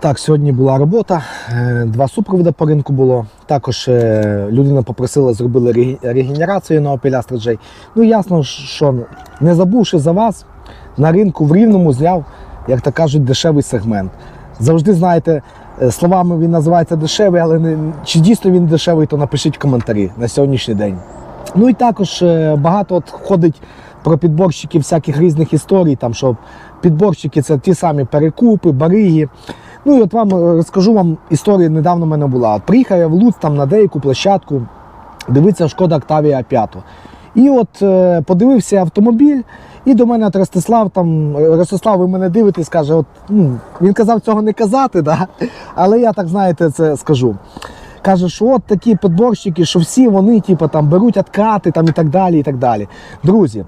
Так, сьогодні була робота, е, два супроводи по ринку було. Також е, людина попросила, зробили регенерацію на Opel Astra. Ну ясно, що не забувши за вас, на ринку в Рівному зняв, як то кажуть, дешевий сегмент. Завжди знаєте, е, словами він називається дешевий, але не, чи дійсно він дешевий, то напишіть в коментарі на сьогоднішній день. Ну і також багато от ходить про підборщиків всяких різних історій, там, що підборщики це ті самі перекупи, бариги. Ну і от вам е, розкажу вам історію, недавно в мене була. От приїхав я в Луц там на деяку площадку, дивиться шкода Octavia 5. І от е, подивився автомобіль, і до мене от Ростислав там, е, Ростислав, ви мене дивитесь, каже, от, ну, він казав цього не казати, да? але я так знаєте, це скажу. Каже, що от такі підборщики, що всі вони типу, там, беруть откати там, і так далі. і так далі. Друзі,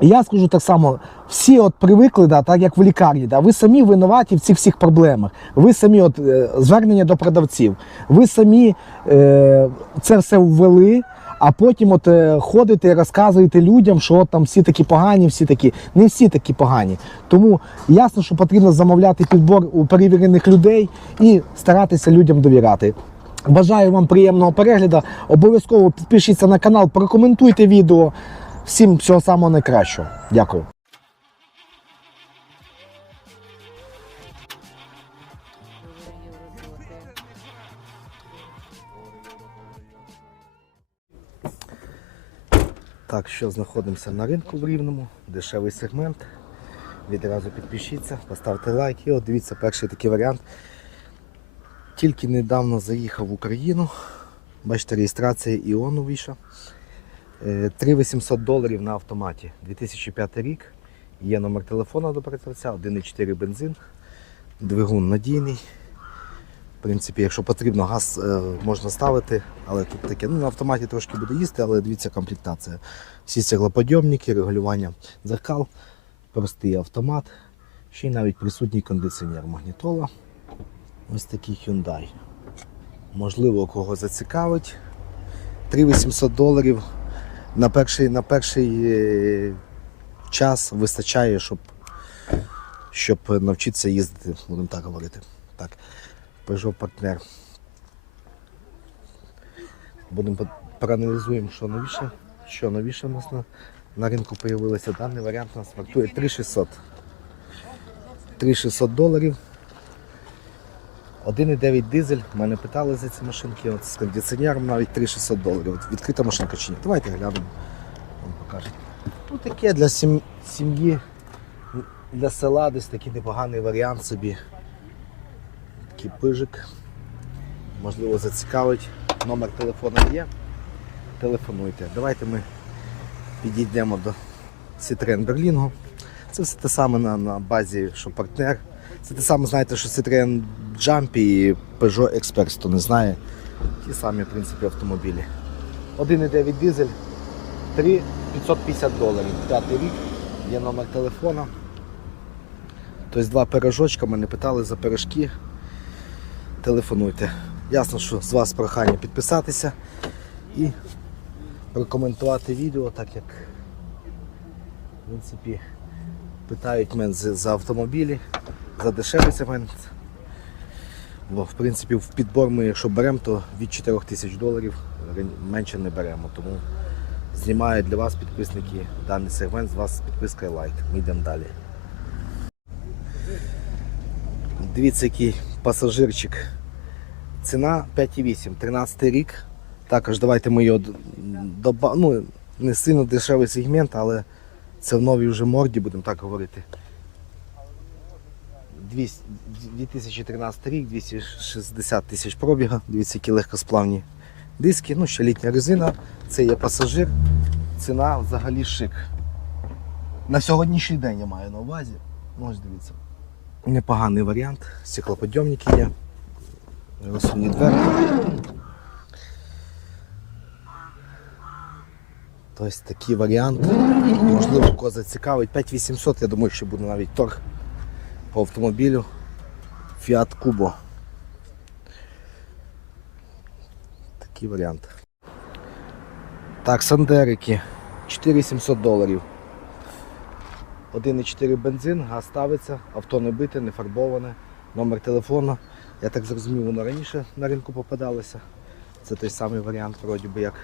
я скажу так само, всі от привикли, да, так як в лікарні, да, ви самі винуваті в цих всіх проблемах. Ви самі от, е, звернення до продавців, ви самі е, це все ввели. А потім от е, ходите і розказуєте людям, що от там всі такі погані, всі такі. Не всі такі погані. Тому ясно, що потрібно замовляти підбор у перевірених людей і старатися людям довіряти. Бажаю вам приємного перегляду. Обов'язково підпишіться на канал, прокоментуйте відео. Всім всього самого найкращого. Дякую. Так, що знаходимося на ринку в Рівному, дешевий сегмент. Відразу підпишіться, поставте лайк. І от дивіться, перший такий варіант. Тільки недавно заїхав в Україну. Бачите, реєстрація. Е, 3800 доларів на автоматі. 2005 рік. Є номер телефону до продавця, 1,4 бензин. Двигун надійний. В принципі, якщо потрібно, газ е, можна ставити, але тут таке. Ну, на автоматі трошки буде їсти, але дивіться комплектація. Всі стеклоподйомники, регулювання дзеркал, простий автомат. Ще й навіть присутній кондиціонер магнітола. Ось такий Hyundai. Можливо, кого зацікавить. 3800 доларів на перший, на перший е, час вистачає, щоб, щоб навчитися їздити, будемо так говорити. Так, Peugeot партнер. Будемо проаналізуємо, що новіше. Що новіше у нас на, на ринку з'явилося. Даний варіант у нас вартує 3600. 3600 доларів. 1,9 дизель. Мене питали за ці машинки. От з кондиціонером навіть 3600 доларів. Відкрита машинка чи ні? Давайте глянемо. Вам покажуть. Ну таке для сім'ї, для села десь такий непоганий варіант собі. Такий пижик. Можливо, зацікавить. Номер телефону є. Телефонуйте. Давайте ми підійдемо до Citroen Berlingo. Це все те саме на, на базі, що партнер. Це те саме, знаєте, що Citroen Jumpy і Peugeot Express, хто не знає. Ті самі, в принципі, автомобілі. 1,9 дизель, 3 550 доларів. П'ятий рік, є номер телефона. Тобто два пирожочка, мене питали за пирожки. Телефонуйте. Ясно, що з вас прохання підписатися і прокоментувати відео, так як в принципі, питають мене за автомобілі, за дешевий сегмент. Бо, в принципі, в підбор ми, якщо беремо, то від 4 тисяч доларів менше не беремо. Тому знімаю для вас, підписники, даний сегмент, з вас підписка і лайк. Ми йдемо далі. Дивіться, який пасажирчик. Ціна 5,8, 13 рік. Також давайте ми його доба... ну, не сильно дешевий сегмент, але це в новій вже морді, будемо так говорити. 200 2013 рік, 260 тисяч пробіга. Дивіться, які легкосплавні диски. Ну, ще літня резина. Це є пасажир. Ціна взагалі шик. На сьогоднішній день я маю на увазі. Ну, ось дивіться. Непоганий варіант. Стеклоподйомники є. Розсувні двері. Тобто такий варіант. Можливо, кого зацікавить. 5800, я думаю, що буде навіть торг по автомобілю Fiat Kubo. Такий варіант. Так, Сандерики. 4700 доларів. 1,4 бензин, газ ставиться, авто не бите, не фарбоване. номер телефону. Я так зрозумів, воно раніше на ринку попадалося. Це той самий варіант, вроді би як.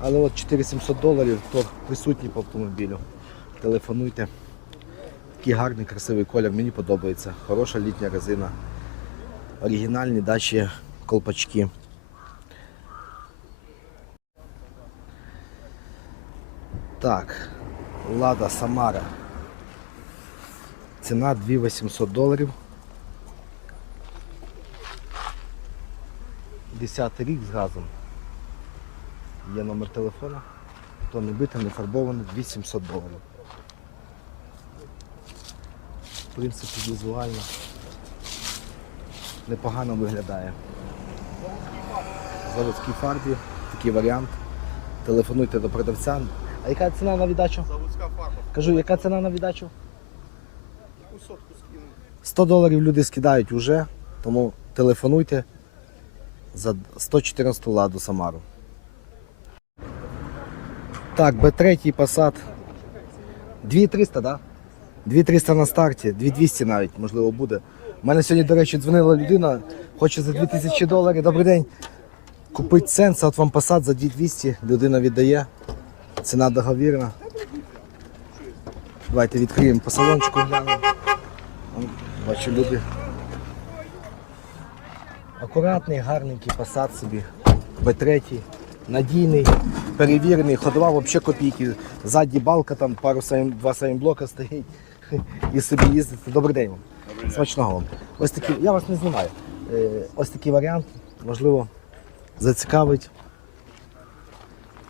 Але от 4700 доларів, торг присутній по автомобілю. Телефонуйте. Такий гарний, красивий колір, мені подобається. Хороша літня резина. Оригінальні дачі колпачки. Так, Лада Самара. Ціна 2800 доларів. 10 рік з газом. Є номер телефона. Хто не битий, не фарбований, 2700 доларів. В принципі, візуально непогано виглядає. В заводській фарбі, такий варіант. Телефонуйте до продавця. А яка ціна на віддачу? Заводська фарба. Кажу, яка ціна на віддачу? Яку сотку скинув? 100 доларів люди скидають уже, тому телефонуйте за 114 ладу Самару. Так, Б3 Passat. 2300, так? Да? 2300 на старті, 2200 навіть, можливо, буде. У мене сьогодні, до речі, дзвонила людина, хоче за 2000 доларів. Добрий день. Купить сенс, от вам Passat за 2200, людина віддає. Ціна договірна. Давайте відкриємо по салончику глянемо. Бачу люди. Акуратний, гарненький посад собі. Б3, надійний, перевірений, ходова взагалі копійки. Ззаді балка, там пару сайм, два сайм-блока стоїть. І собі їздити. Добрий день вам. Смачного вам. Ось такий, я вас не знімаю. Е, Ось такий варіант, можливо, зацікавить.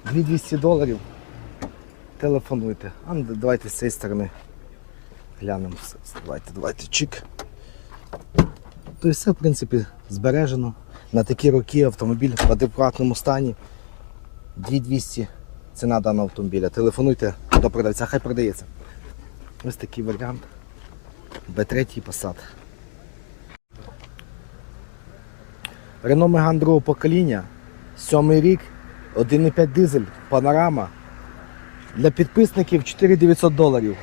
2200 доларів. Телефонуйте. А ну, давайте з цієї сторони глянемо. Давайте, давайте, чик. То і все, в принципі, збережено. На такі роки автомобіль в адекватному стані. 2200 ціна даного автомобіля. Телефонуйте до продавця, хай продається. Ось такий варіант. Б3 Passat. Renault Megane другого покоління. Сьомий рік, 1,5 дизель, панорама. Для підписників 4900 доларів.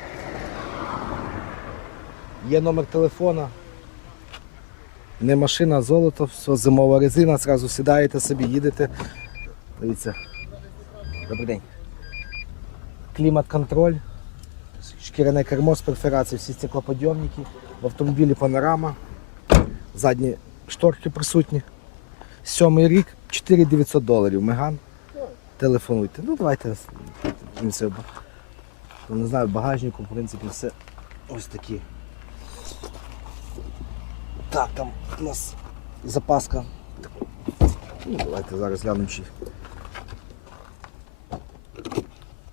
Є номер телефона. Не машина, золото, все, зимова резина, зразу сідаєте собі, їдете. Дивіться. Добрий день. Клімат-контроль, шкіряне кермо з перфорацією, всі стеклоподйомники, в автомобілі панорама, задні шторки присутні. Сьомий рік, 4900 доларів. Меган. Телефонуйте. Ну давайте. Не знаю, в багажнику, в принципі, все ось такі. Так, там у нас запаска. Ну, давайте зараз глянемо чи.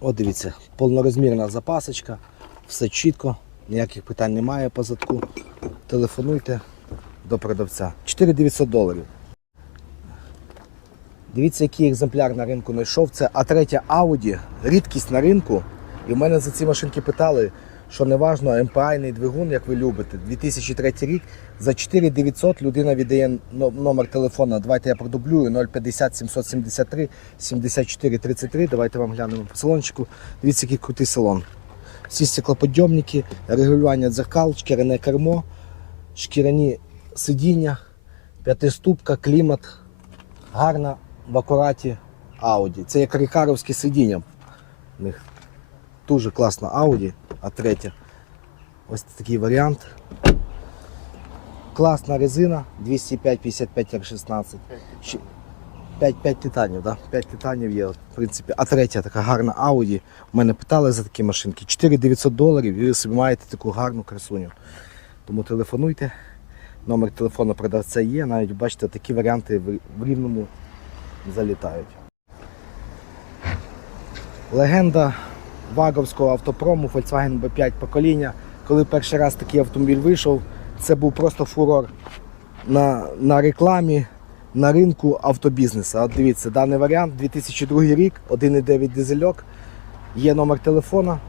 От дивіться, повнорозмірна запасочка, все чітко, ніяких питань немає по задку. Телефонуйте до продавця. 4900 доларів. Дивіться, який екземпляр на ринку знайшов. Це А3 Audi, рідкість на ринку. І в мене за ці машинки питали, що не важно, MPI двигун, як ви любите. 2003 рік. За 4900 людина віддає номер телефона. Давайте я продублюю 050 773 74 33. Давайте вам глянемо по салончику. Дивіться, який крутий салон. Всі стеклоподйомники, регулювання дзеркал, шкіряне кермо, шкіряні сидіння, п'ятиступка, клімат. Гарна в акураті Audi. Це як рікаровське сидіння. У них дуже класна Audi, а третя. Ось такий варіант. Класна резина 205 55 r 16 5, 5 титанів, да? 5 титанів є, в принципі. А третя така гарна Audi. У мене питали за такі машинки. 4900 доларів і ви собі маєте таку гарну красуню. Тому телефонуйте. Номер телефону продавця є. Навіть бачите, такі варіанти в в рівному залітають. Легенда ваговського автопрому Volkswagen B5 покоління. Коли перший раз такий автомобіль вийшов, це був просто фурор на, на рекламі, на ринку автобізнесу. От дивіться, даний варіант 2002 рік, 1,9 дизельок, є номер телефона.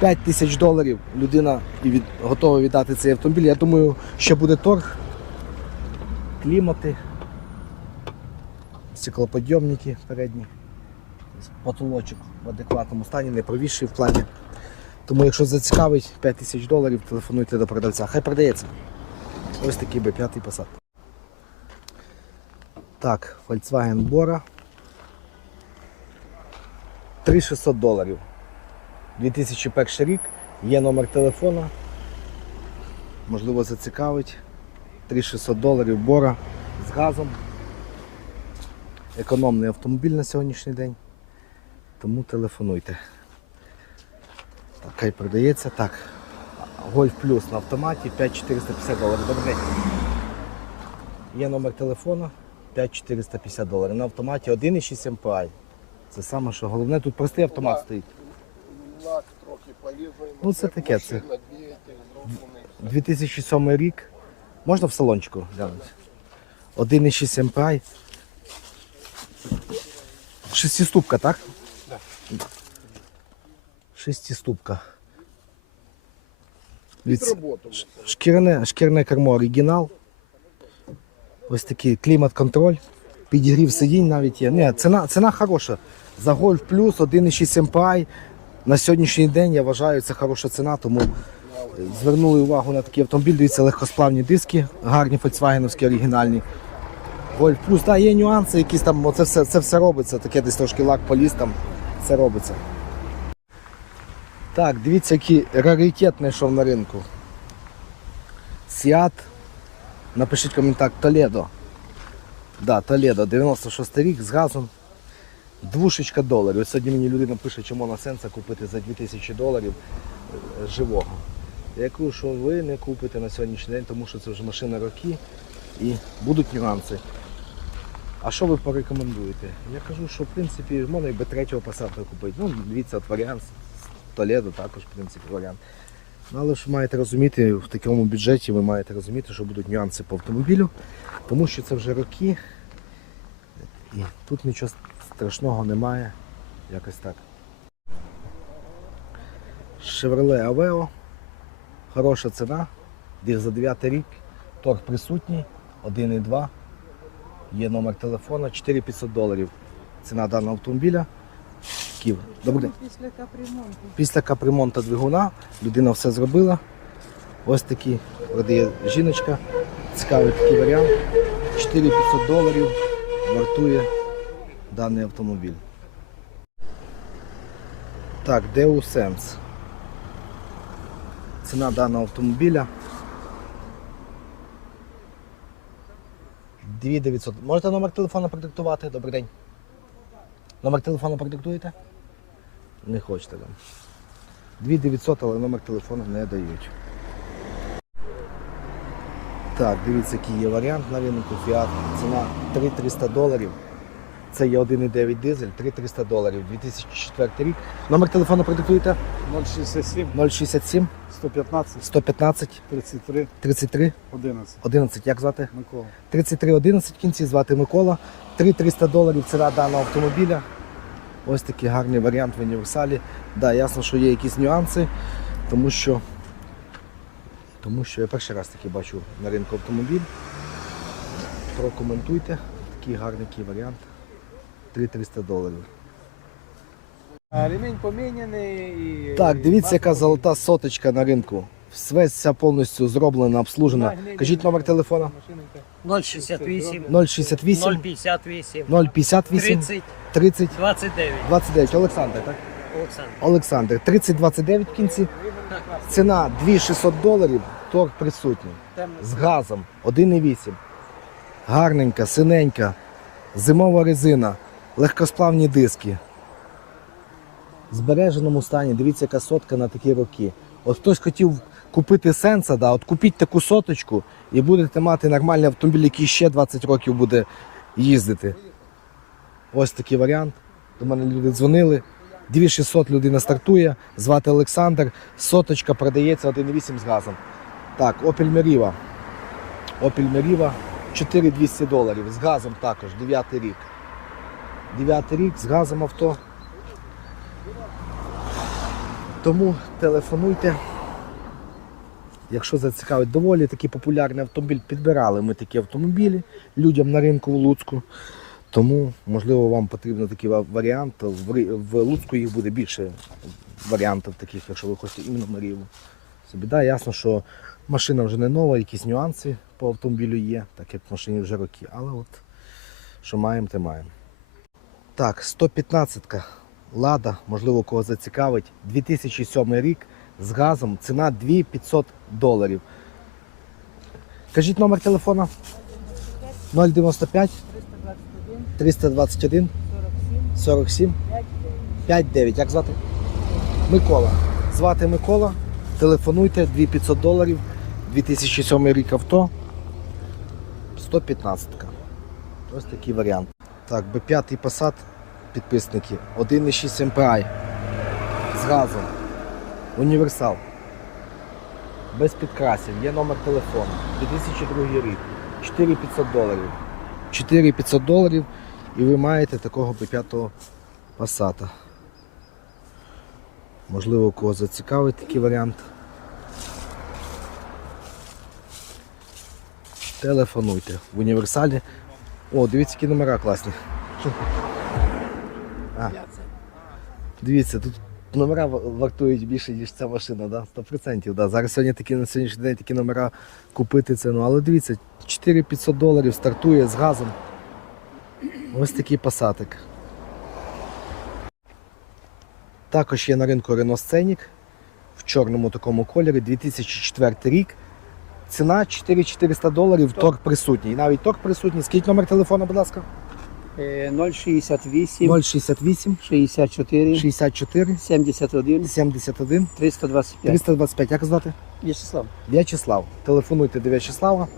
5 тисяч доларів людина від, готова віддати цей автомобіль. Я думаю, що буде торг. Клімати, стеклоподйомники передні, потолочок в адекватному стані, не провісший в плані. Тому якщо зацікавить 5 тисяч доларів, телефонуйте до продавця. Хай продається. Ось такий би п'ятий посад. Так, Volkswagen Bora. 3600 доларів. 2001 рік. Є номер телефона. Можливо, зацікавить. 3600 доларів Бора з газом. Економний автомобіль на сьогоднішній день. Тому телефонуйте. Так, хай продається. Так. Гольф плюс на автоматі 5450 доларів. Добрий день. Є номер телефона 5450 доларів. На автоматі 1,6 MPI. Це саме, що головне, тут простий автомат стоїть. Лак трохи полізний. Ну, це таке, це. Машина, двигатель зроблений. 2007 рік. Можна в салончику глянути? 1,6 MPI. Шестиступка, так? Шестиступка. Від... роботу. Шкірне кермо оригінал. Ось такий клімат-контроль. Підігрів сидінь навіть є. Ні, ціна, ціна хороша. За Golf Plus 1,6 MPI. На сьогоднішній день я вважаю, це хороша ціна, тому звернули увагу на такий автомобіль. Дивіться, легкосплавні диски, гарні фольксвагеновські оригінальні. Golf Plus, так, є нюанси, якісь там, оце все, це все робиться, таке десь трошки лак поліз там, це робиться. Так, дивіться, який раритет знайшов на ринку. Сіат. Напишіть коментар Толедо. Да, Толедо, 96 рік з газом. Двушечка доларів. Ось Сьогодні мені людина пише, чому на сенса купити за 2000 доларів е, живого. Я кажу, що ви не купите на сьогоднішній день, тому що це вже машина роки і будуть нюанси. А що ви порекомендуєте? Я кажу, що в принципі можна і Б3 посадку купити. Ну, дивіться, от варіант. Толедо також, в принципі, варіант. Ну, але ж маєте розуміти, в такому бюджеті ви маєте розуміти, що будуть нюанси по автомобілю, тому що це вже роки. І тут нічого страшного немає. Якось так. Chevrolet Aveo. Хороша ціна. Десь за 9 рік. Торг присутній. 1,2. Є номер телефона 4500 доларів. Ціна даного автомобіля. Київ. Добрий день. Після капремонту. Після капремонту двигуна людина все зробила. Ось такий продає жіночка. Цікавий такий варіант. 4500 доларів вартує даний автомобіль. Так, Deus Sense. Ціна даного автомобіля. 2900. Можете номер телефону продиктувати? Добрий день. Номер телефону продиктуєте? Не хочете там. 2900, але номер телефону не дають. Так, дивіться, який є варіант на ринку Fiat. Ціна 3300 доларів. Це є 1,9 дизель, 3300 доларів, 2004 рік. Номер телефону продиктуєте 067 067 115 115 33 33 11. 11. Як звати? Микола. 3311 в кінці звати Микола. 3300 доларів ціна даного автомобіля. Ось такий гарний варіант в універсалі. Да, ясно, що є якісь нюанси, тому що, тому що я перший раз такий бачу на ринку автомобіль. Прокоментуйте. Такий гарний варіант. 3300 доларів. А ремень поміняний і. Так, дивіться, яка золота соточка на ринку. Весь вся повністю зроблена, обслужена. Кажіть номер телефона 068 068 058 058 30 30 29. 29. Олександр, так? Олександр. Олександр, 3029 в кінці. Ціна 2600 доларів, торг присутній. З газом 1,8. Гарненька, синенька, зимова резина, легкосплавні диски. В збереженому стані, дивіться, яка сотка на такі роки. От хтось хотів купити сенса, да, от купіть таку соточку і будете мати нормальний автомобіль, який ще 20 років буде їздити. Ось такий варіант. До мене люди дзвонили. 2600 людина стартує, звати Олександр. Соточка продається 1,8 з газом. Так, Opel Meriva. Opel Meriva 4200 доларів. З газом також, 9 рік. 9 рік з газом авто. Тому телефонуйте. Якщо зацікавить, доволі такий популярний автомобіль. Підбирали ми такі автомобілі людям на ринку в Луцьку. Тому, можливо, вам потрібен такий варіант. В Луцьку їх буде більше варіантів таких, якщо ви хочете іменно Маріїву. Собі, да, ясно, що машина вже не нова, якісь нюанси по автомобілю є, так як в машині вже роки. Але от що маємо, те маємо. Так, 115-ка Лада, можливо, кого зацікавить. 2007 рік з газом, ціна 2500 доларів. Кажіть номер телефона 095 321 47 59. Як звати? Микола. Звати Микола. Телефонуйте 2500 доларів. 2007 рік авто. 115. Ось такий варіант. Так, B5 Passat, підписники. 1,6 MPI. З газом. Універсал. Без підкрасів. Є номер телефону. 2002 рік. 4500 доларів. 4500 доларів і ви маєте такого B5 Passat. Можливо, кого зацікавить такий варіант. Телефонуйте в універсалі. О, дивіться, які номера класні. А. Дивіться, тут номера вартують більше, ніж ця машина, да? 100%. Да. Зараз сьогодні такі на сьогоднішній день такі номера купити це. Ну, але дивіться, 4500 доларів стартує з газом. Ось такий пасатик. Також є на ринку Renault Scenic в чорному такому кольорі, 2004 рік. Ціна 4400 доларів, торг присутній. Навіть торг присутній. Скільки номер телефону, будь ласка? Е, 068 068 64 64 71 71 325. 325. Як звати? В'ячеслав. В'ячеслав. Телефонуйте до В'ячеслава.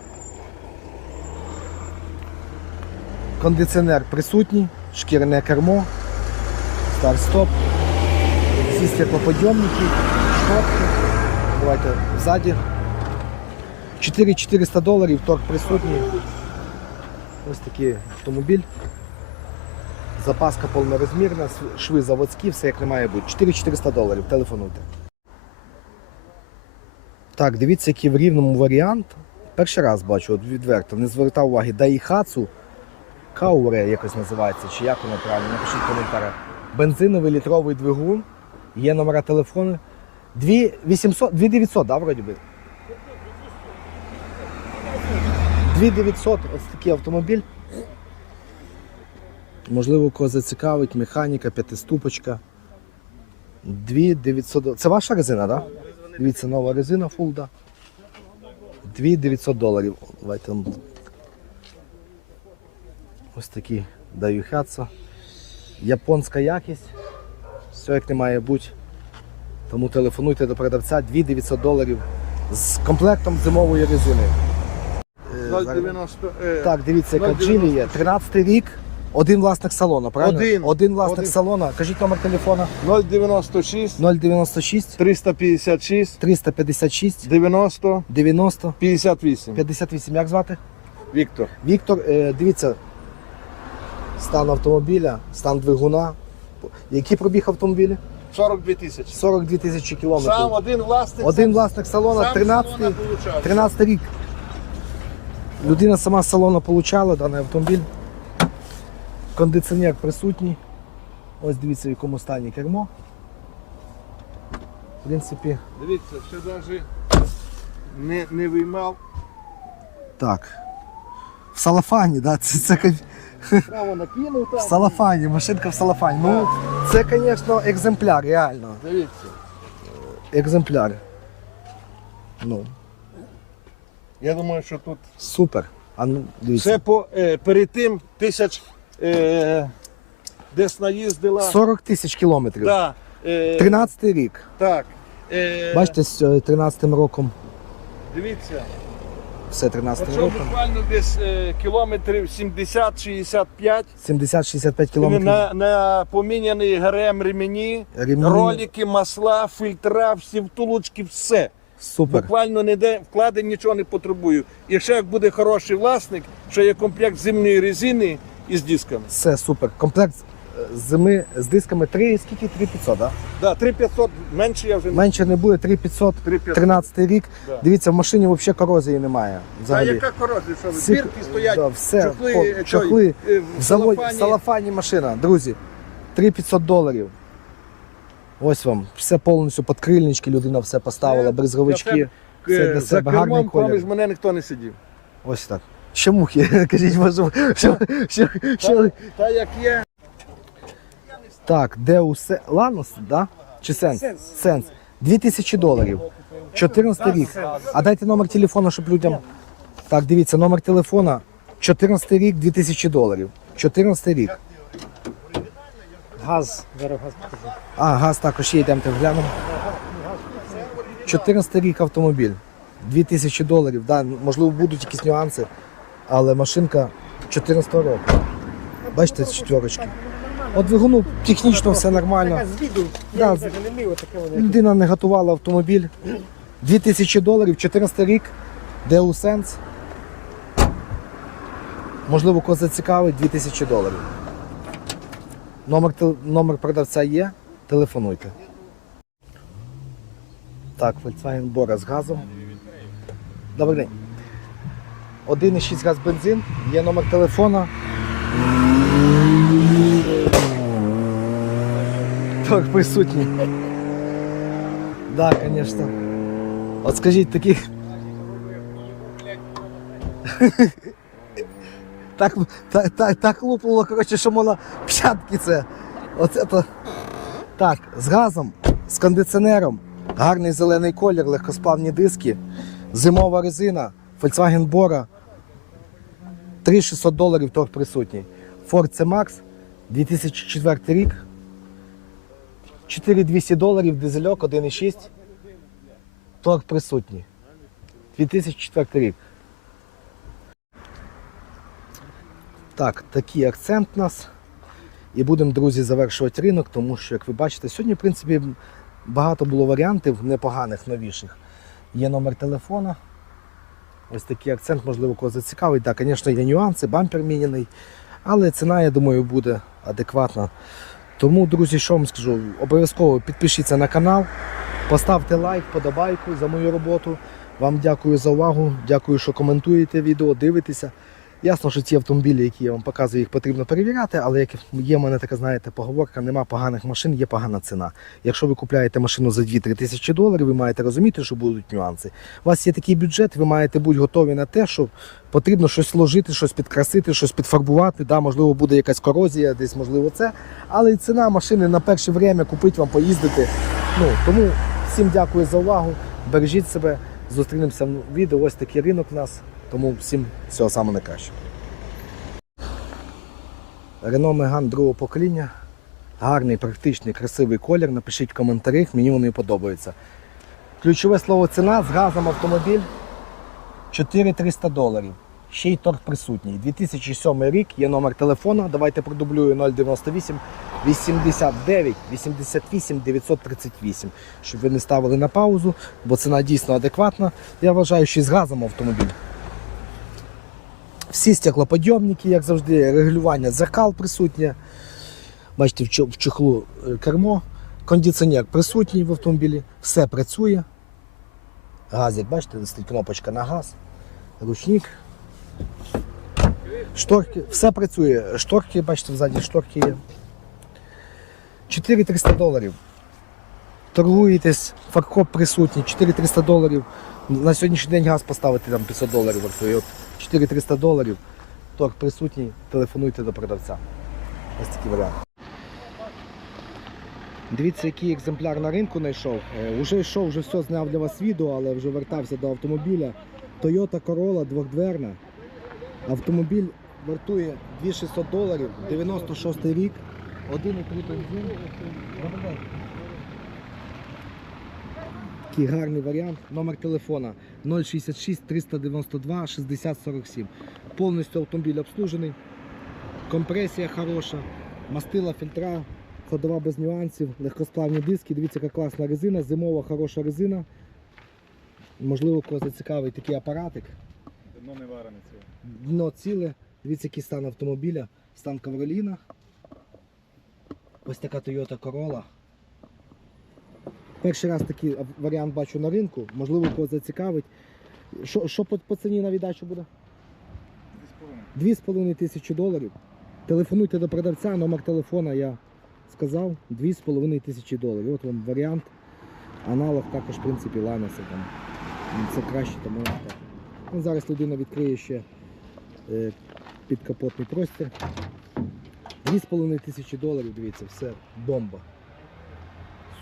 Кондиціонер присутній, шкіряне кермо, старт-стоп, всі стеклоподйомники, шторки. Давайте ззаді. 4400 доларів, торг присутній. Ось такий автомобіль. Запаска повнорозмірна, шви заводські, все як не має бути. 4400 доларів, телефонуйте. Так, дивіться, який в рівному варіант. Перший раз бачу, от відверто, не звертав уваги. Daihatsu Кауре якось називається, чи як воно правильно, напишіть в коментарях. Бензиновий літровий двигун, є номера телефону. 2800, 2900, да, вроді би? 2900, ось такий автомобіль. Можливо, кого зацікавить, механіка, п'ятиступочка. 2900 Це ваша резина, так? Да? Дивіться, нова резина фулда. 2900 доларів. Давайте. Ось такі даю хатса. Японська якість. Все як не має бути. Тому телефонуйте до продавця 2900 доларів з комплектом зимової резини. Е, 090. е, Так, дивіться, яка 0,90. Джилі є. 13 рік, один власник салона, правильно? Один. Один власник Один. салона. Кажіть номер телефона 096 096 356 356 90 90 58. 58. Як звати? Віктор. Віктор, е, дивіться, стан автомобіля, стан двигуна. Який пробіг автомобіля? 42 тисячі. 42 тисячі кілометрів. Сам один власник. Один сам- власник салона, сам 13, салона получав. 13 рік. Людина сама з салону получала даний автомобіль. Кондиціонер присутній. Ось дивіться, в якому стані кермо. В принципі, Дивіться, ще навіть не, не виймав. так. В салафані, да? це, це, Право накинув в салафані, машинка в салафані. Ну, це, звісно, екземпляр, реально. Дивіться. Екземпляр. Ну, Я думаю, що тут супер. А ну, дивіться. все по, е, перед тим тисяч е, десь наїздила. 40 тисяч кілометрів. Да, е, 13 рік. Так. Е, Бачите, з е, 13 роком, Дивіться. все 13 Оце роком, буквально десь е, кілометрів 70-65. 70-65 кілометрів. На, на поміняний ГРМ ремені, Ремені. ролики, масла, фільтра, всі втулочки, все. Супер. Буквально ніде вкладень нічого не потребую. І ще як буде хороший власник, що є комплект зимньої резини із дисками. Все супер. Комплект зими з дисками 3, скільки? 3500, да? Да, 3500, менше я вже не Менше не буде, 3500, 3500. 13 рік. Да. Дивіться, в машині взагалі корозії немає. Та Взагалі. яка корозія, що ви? Всі- Бірки стоять, да, все, чохли, по- е, чохли. е, В в салафані. салафані машина, друзі. 3500 доларів. Ось вам, все повністю подкрильнички, людина все поставила, Це бризговички. Це Е, для За себе гарний кермом колір. мене ніхто не сидів. Ось так. Ще мухи, кажіть, може, що, що, що, Та як є. Так, де усе. Ланос, да? Чи сенс? Сенс. 2000 доларів. 14 рік. А дайте номер телефона, щоб людям. Так, дивіться, номер телефона. 14 рік, 2000 доларів. 14 рік. Газ, покажу. А, газ також є, йдемте глянемо. 14 рік автомобіль. 2000 доларів. Да, можливо, будуть якісь нюанси, але машинка 14 року. Бачите, з четверочки. От двигуну технічно все нормально. Да. Людина не готувала автомобіль. 2000 доларів, 14 рік, Deus Sense. Можливо, кого зацікавить 2000 доларів. Номер, номер продавця є, телефонуйте. Так, Volkswagen Bora з газом. Добрий день. 1,6 газ бензин, є номер телефона. Торг присутній. Да, конечно. От скажіть такі. так, так, так, так лупило, коротше, що можна п'ятки це. Оце то. Так, з газом, з кондиціонером, гарний зелений колір, легкосплавні диски, зимова резина, Volkswagen Bora. 3600 доларів торг присутній. Ford C-Max, 2004 рік. 4200 доларів, дизельок 1,6. Торг присутній. 2004 рік. Так, такий акцент у нас. І будемо, друзі, завершувати ринок, тому що, як ви бачите, сьогодні, в принципі, багато було варіантів непоганих, новіших. Є номер телефона. Ось такий акцент, можливо, кого зацікавить. Так, звісно, є нюанси, бампер міняний. Але ціна, я думаю, буде адекватна. Тому, друзі, що вам скажу, обов'язково підпишіться на канал, поставте лайк, подобайку за мою роботу. Вам дякую за увагу, дякую, що коментуєте відео, дивитеся. Ясно, що ці автомобілі, які я вам показую, їх потрібно перевіряти, але як є в мене така, знаєте, поговорка, нема поганих машин, є погана ціна. Якщо ви купляєте машину за 2-3 тисячі доларів, ви маєте розуміти, що будуть нюанси. У вас є такий бюджет, ви маєте бути готові на те, що потрібно щось вложити, щось підкрасити, щось підфарбувати. Да, можливо, буде якась корозія, десь можливо це. Але і ціна машини на перше время купити вам, поїздити. Ну, тому всім дякую за увагу. Бережіть себе. Зустрінемося в відео. Ось такий ринок у нас. Тому всім всього самого найкращого. Renault Megane другого покоління. Гарний, практичний, красивий колір. Напишіть в коментарях, мені вони подобаються. Ключове слово ціна з газом автомобіль 4300 доларів. Ще й торг присутній. 2007 рік є номер телефона. Давайте продублюю 098 89 88 938, щоб ви не ставили на паузу, бо ціна дійсно адекватна. Я вважаю, що з газом автомобіль. Всі стеклоподйомники, як завжди, регулювання дзеркал присутнє. Бачите, в чохлу е, кермо, кондиціонер присутній в автомобілі, все працює. Газ, як бачите, стоїть кнопочка на газ, ручник. Шторки, все працює. Шторки, бачите, ззаді шторки є. 4300 доларів. Торгуєтесь, фаркоп присутній, 4300 доларів. На сьогоднішній день газ поставити там 500 доларів вартує. От 4300 доларів. Торг присутній, телефонуйте до продавця. Ось такий варіант. Дивіться, який екземпляр на ринку знайшов. Е, Уже йшов, вже все зняв для вас відео, але вже вертався до автомобіля. Toyota Corolla двохдверна. Автомобіль вартує 2600 доларів, 96 рік, 1,3 бензин. Такий гарний варіант. Номер телефона 066 392 60 47. Повністю автомобіль обслужений. Компресія хороша, мастила фільтра, ходова без нюансів, легкосплавні диски. Дивіться, яка класна резина, зимова хороша резина. Можливо, кого зацікавить такий апаратик. Дно не варене цього. Дно ціле. Дивіться, який стан автомобіля. Стан Ковроліна. Ось така Toyota Corolla. Перший раз такий варіант бачу на ринку. Можливо, кого зацікавить. Що, що по, по ціні на віддачу буде? 2,5 тисячі доларів. Телефонуйте до продавця, номер телефона я сказав, 2,5 тисячі доларів. От вам варіант. Аналог також, в принципі, Ланеса там. Це краще можна так. Ну, зараз людина відкриє ще е, підкапотний простір. 2,5 тисячі доларів, дивіться, все, бомба.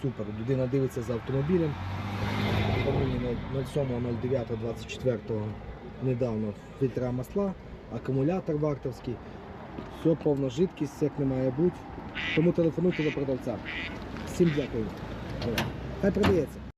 Супер. Людина дивиться за автомобілем. Помині 07.09.24 недавно фільтра масла, акумулятор вартовський. Все, повна жидкість, як не має бути. Тому телефонуйте до продавця. Всім дякую. Хай продається.